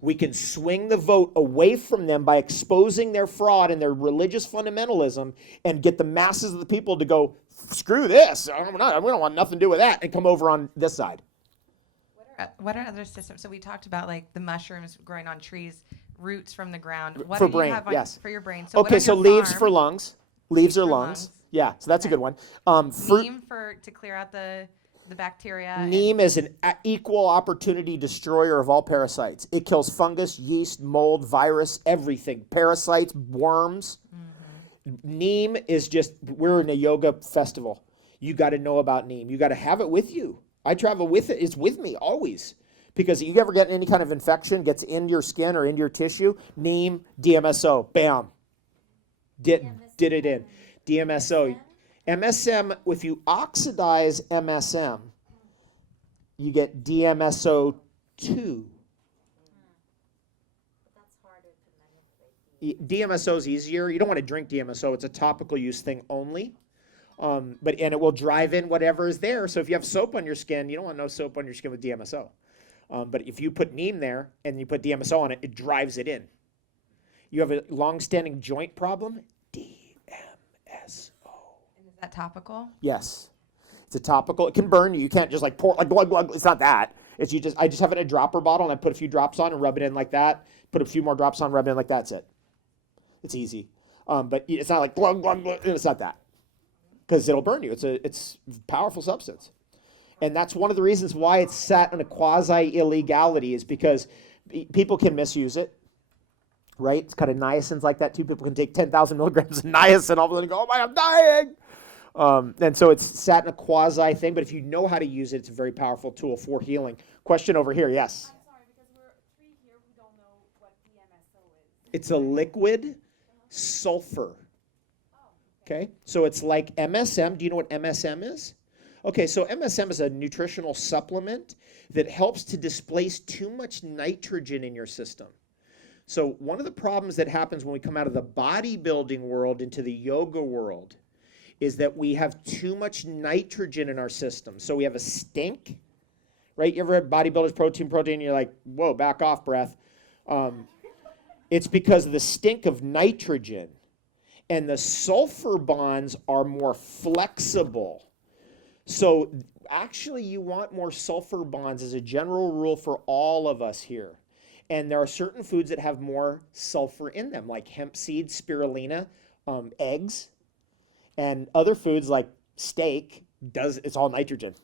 We can swing the vote away from them by exposing their fraud and their religious fundamentalism and get the masses of the people to go, screw this, we don't want nothing to do with that, and come over on this side. What are other systems? So we talked about like the mushrooms growing on trees, roots from the ground. What For do brain, you have yes. for your brain? So Okay, so leaves for lungs. lungs. Leaves are for lungs. lungs. Yeah, so that's a good one. Fruit. Neem to clear out the bacteria. Neem is an equal opportunity destroyer of all parasites. It kills fungus, yeast, mold, virus, everything. Parasites, worms. Neem is we're in a yoga festival. You got to know about Neem. You got to have it with you. I travel with it. It's with me always. Because if you ever get any kind of infection, gets into your skin or into your tissue, Neem, Dmso, bam. Did it in. Dmso. MSM, if you oxidize MSM, you get DMSO2. That's harder to manipulate. DMSO is easier. You don't want to drink DMSO. It's a topical use thing only. And it will drive in whatever is there. So if you have soap on your skin, you don't want no soap on your skin with DMSO. But if you put Neem there and you put DMSO on it, it drives it in. You have a long-standing joint problem, DMSO. Is that topical? Yes. It's a topical. It can burn you. You can't just like pour, like glug, glug. It's not that. It's I just have it in a dropper bottle and I put a few drops on and rub it in like that. Put a few more drops on, rub it in like that. That's it. It's easy. But it's not like glug, glug, glug. It's not that. Because it'll burn you. It's a powerful substance. And that's one of the reasons why it's sat in a quasi-illegality is because people can misuse it. Right? It's kind of niacin's like that too. People can take 10,000 milligrams of niacin all of a sudden and go, oh my, I'm dying. And so it's sat in a quasi thing, but if you know how to use it, it's a very powerful tool for healing. Question over here, yes. I'm sorry, because we're 3 here who don't know what DMSO is. It's a liquid sulfur. Okay, so it's like MSM. Do you know what MSM is? Okay, so MSM is a nutritional supplement that helps to displace too much nitrogen in your system. So one of the problems that happens when we come out of the bodybuilding world into the yoga world is that we have too much nitrogen in our system. So we have a stink, right? You ever had bodybuilders protein, and you're like, whoa, back off, breath. It's because of the stink of nitrogen. And the sulfur bonds are more flexible. So actually you want more sulfur bonds as a general rule for all of us here. And there are certain foods that have more sulfur in them, like hemp seeds, spirulina, eggs, and other foods like steak, it's all nitrogen.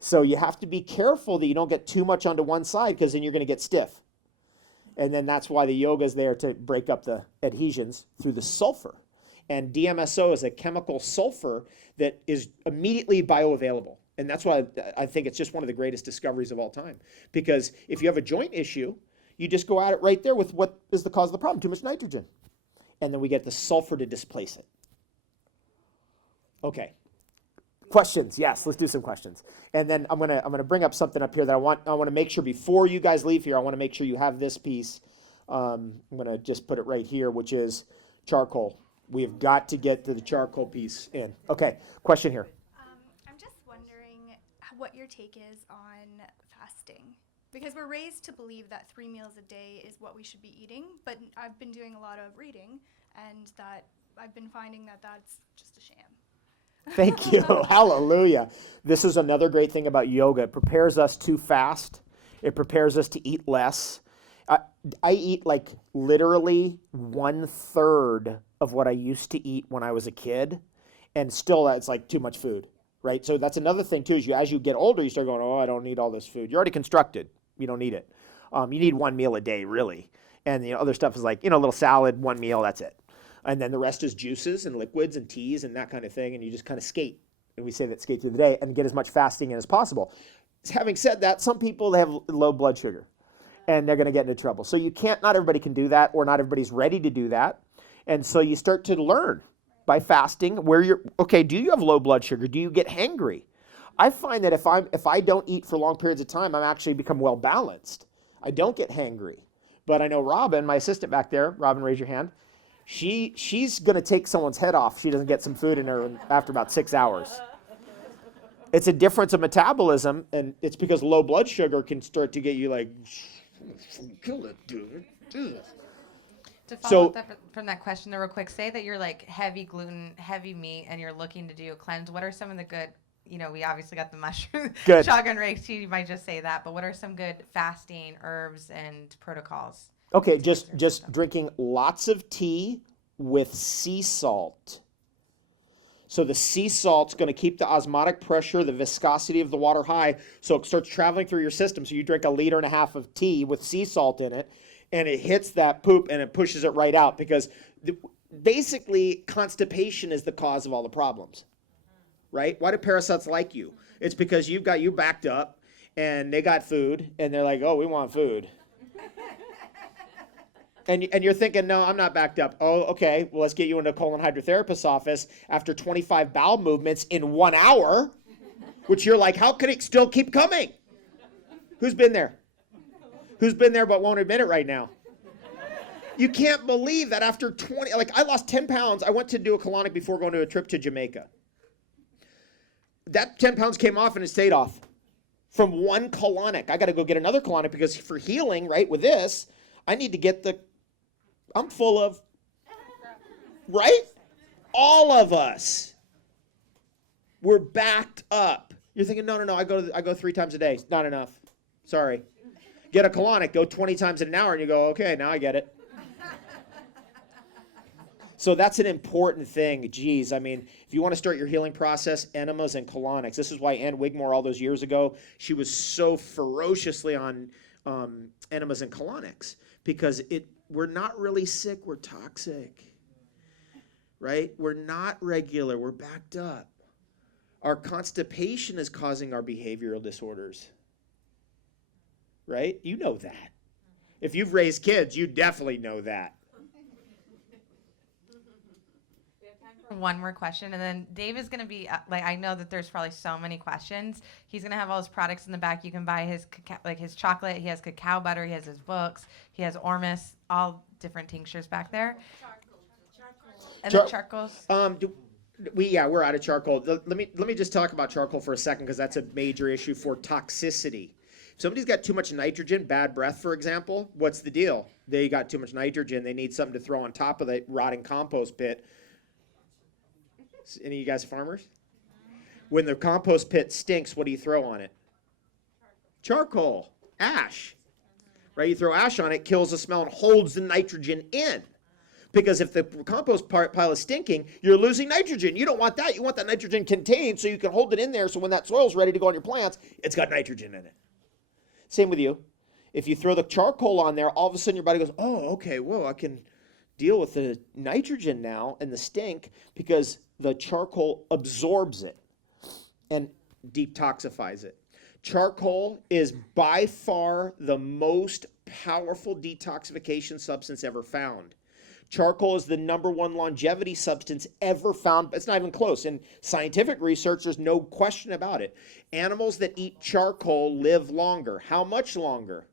So you have to be careful that you don't get too much onto one side because then you're going to get stiff. And then that's why the yoga is there to break up the adhesions through the sulfur. And Dmso is a chemical sulfur that is immediately bioavailable. And that's why I think it's just one of the greatest discoveries of all time. Because if you have a joint issue, you just go at it right there with what is the cause of the problem, too much nitrogen. And then we get the sulfur to displace it. Okay. Questions? Yes, let's do some questions. And then I'm gonna bring up something up here that I want to make sure before you guys leave here, I want to make sure you have this piece. I'm gonna just put it right here, which is charcoal. We have got to get to the charcoal piece in. Okay, question here. I'm just wondering what your take is on fasting. Because we're raised to believe that 3 meals a day is what we should be eating, but I've been doing a lot of reading, and that I've been finding that that's just a sham. Thank you. Hallelujah. This is another great thing about yoga. It prepares us to fast. It prepares us to eat less. I eat like literally 1/3 of what I used to eat when I was a kid, and still that's like too much food, right? So that's another thing too, is as you get older, you start going, oh, I don't need all this food. You're already constructed. You don't need it. You need 1 meal a day, really. And the other stuff is like, a little salad, 1 meal, that's it. And then the rest is juices and liquids and teas and that kind of thing. And you just kind of skate. And we say that skate through the day and get as much fasting in as possible. Having said that, some people, they have low blood sugar and they're going to get into trouble. So not everybody can do that, or not everybody's ready to do that. And so you start to learn by fasting where do you have low blood sugar? Do you get hangry? I find that if I don't eat for long periods of time, I'm actually become well balanced. I don't get hangry. But I know Robin, my assistant back there, Robin, raise your hand. She's going to take someone's head off if she doesn't get some food in her after about 6 hours. It's a difference of metabolism, and it's because low blood sugar can start to get you like, kill it, dude. To follow up from that question real quick, say that you're like heavy gluten, heavy meat, and you're looking to do a cleanse. What are some of the good, we obviously got the mushroom, chaga and reishi, you might just say that, but what are some good fasting herbs and protocols? Okay, just drinking lots of tea with sea salt. So the sea salt's going to keep the osmotic pressure, the viscosity of the water high, so it starts traveling through your system. So you drink 1.5 liters of tea with sea salt in it, and it hits that poop and it pushes it right out, because basically constipation is the cause of all the problems, right? Why do parasites like you? It's because you've got you backed up, and they got food, and they're like, oh, we want food. And you're thinking, no, I'm not backed up. Oh, okay, well, let's get you into a colon hydrotherapist's office after 25 bowel movements in 1 hour, which you're like, how can it still keep coming? Who's been there? Who's been there but won't admit it right now? You can't believe that after I lost 10 pounds. I went to do a colonic before going to a trip to Jamaica. That 10 pounds came off and it stayed off from one colonic. I got to go get another colonic because for healing, right, with this, I need to get I'm full of, right? All of us. We're backed up. You're thinking, no, I go 3 times a day. It's not enough. Sorry. Get a colonic, go 20 times in an hour, and you go, okay, now I get it. So that's an important thing. Geez, I mean, if you want to start your healing process, enemas and colonics. This is why Ann Wigmore, all those years ago, she was so ferociously on enemas and colonics, because we're not really sick, we're toxic, right? We're not regular, we're backed up. Our constipation is causing our behavioral disorders, right? You know that. If you've raised kids, you definitely know that. One more question, and then Dave is going to be I know that there's probably so many questions. He's going to have all his products in the back. You can buy his his chocolate. He has cacao butter. He has his books. He has ormus, all different tinctures back there. And the charcoals. We're out of charcoal. Let me just talk about charcoal for a second, because that's a major issue for toxicity. If somebody's got too much nitrogen, bad breath, for example, what's the deal? They got too much nitrogen. They need something to throw on top of the rotting compost pit. Any of you guys farmers? When the compost pit stinks, what do you throw on it? Charcoal. Ash. Right? You throw ash on it, kills the smell and holds the nitrogen in. Because if the compost pile is stinking, you're losing nitrogen. You don't want that. You want that nitrogen contained so you can hold it in there so when that soil's ready to go on your plants, it's got nitrogen in it. Same with you. If you throw the charcoal on there, all of a sudden your body goes, oh, okay, whoa, I can deal with the nitrogen now and the stink because the charcoal absorbs it and detoxifies it. Charcoal is by far the most powerful detoxification substance ever found. Charcoal is the number one longevity substance ever found. It's not even close. In scientific research, there's no question about it. Animals that eat charcoal live longer. How much longer?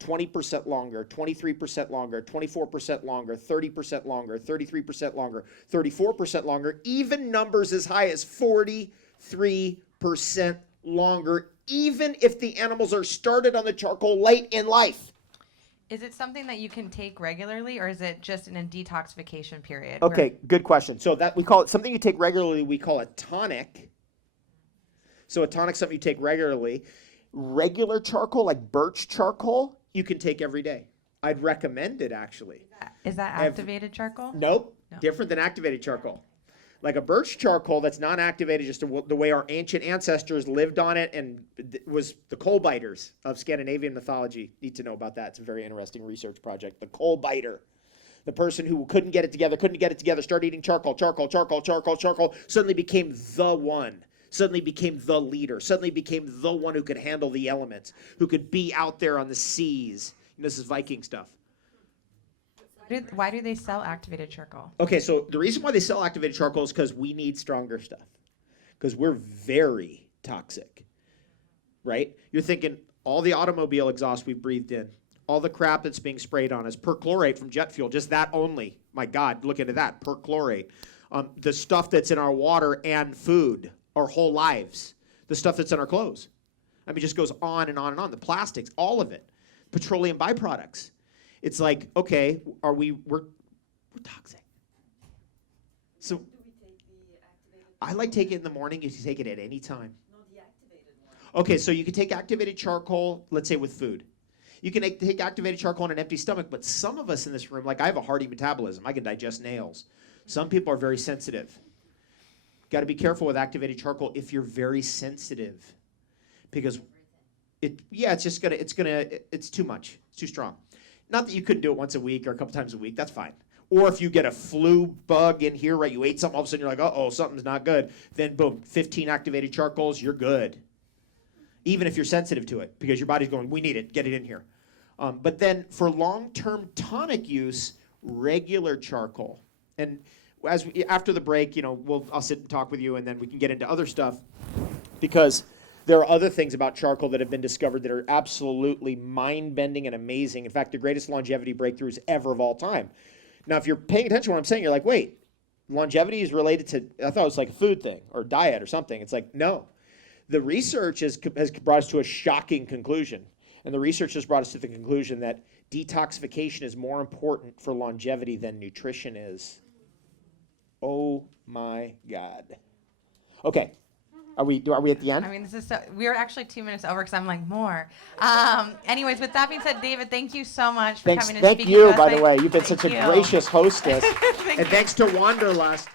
20% longer, 23% longer, 24% longer, 30% longer, 33% longer, 34% longer, even numbers as high as 43% longer, even if the animals are started on the charcoal late in life. Is it something that you can take regularly, or is it just in a detoxification period? Okay, good question. So that we call it something you take regularly, we call a tonic. So a tonic is something you take regularly. Regular charcoal, like birch charcoal, you can take every day. I'd recommend it, actually. Is that activated charcoal? Nope. No. Different than activated charcoal. Like a birch charcoal that's non-activated, just the way our ancient ancestors lived on it, and was the coal biters of Scandinavian mythology. Need to know about that. It's a very interesting research project. The coal biter. The person who couldn't get it together, started eating charcoal, suddenly became the one. Suddenly became the leader. Suddenly became the one who could handle the elements, who could be out there on the seas. You know, this is Viking stuff. Why do they sell activated charcoal? Okay, so the reason why they sell activated charcoal is because we need stronger stuff. Because we're very toxic, right? You're thinking all the automobile exhaust we breathed in, all the crap that's being sprayed on us, perchlorate from jet fuel, just that only. My God, look into that, perchlorate. The stuff that's in our water and food our whole lives, the stuff that's in our clothes. I mean, it just goes on and on and on. The plastics, all of it, petroleum byproducts. It's like, okay, we're toxic. So I like taking it in the morning. You can take it at any time. Okay, so you can take activated charcoal, let's say with food. You can take activated charcoal on an empty stomach, but some of us in this room, like I have a hearty metabolism. I can digest nails. Some people are very sensitive. Got to be careful with activated charcoal if you're very sensitive, because it's too much. It's too strong. Not that you couldn't do it once a week or a couple times a week. That's fine. Or if you get a flu bug in here, right? You ate something, all of a sudden you're like, uh-oh, something's not good. Then boom, 15 activated charcoals, you're good. Even if you're sensitive to it, because your body's going, we need it, get it in here. But then for long-term tonic use, regular charcoal. And after the break, I'll sit and talk with you, and then we can get into other stuff, because there are other things about charcoal that have been discovered that are absolutely mind-bending and amazing. In fact, the greatest longevity breakthroughs ever of all time. Now, if you're paying attention to what I'm saying, you're like, wait, longevity is related to, I thought it was like a food thing or diet or something. It's like, no. The research has brought us to a shocking conclusion. And the research has brought us to the conclusion that detoxification is more important for longevity than nutrition is. Oh my God. Okay. Are we at the end? I mean, we're actually 2 minutes over because I'm like, more. Anyways, with that being said, David, thank you so much for coming and speaking to us. Thank you, by the way. You've been such a gracious hostess. Thank and you. thanks to Wanderlust.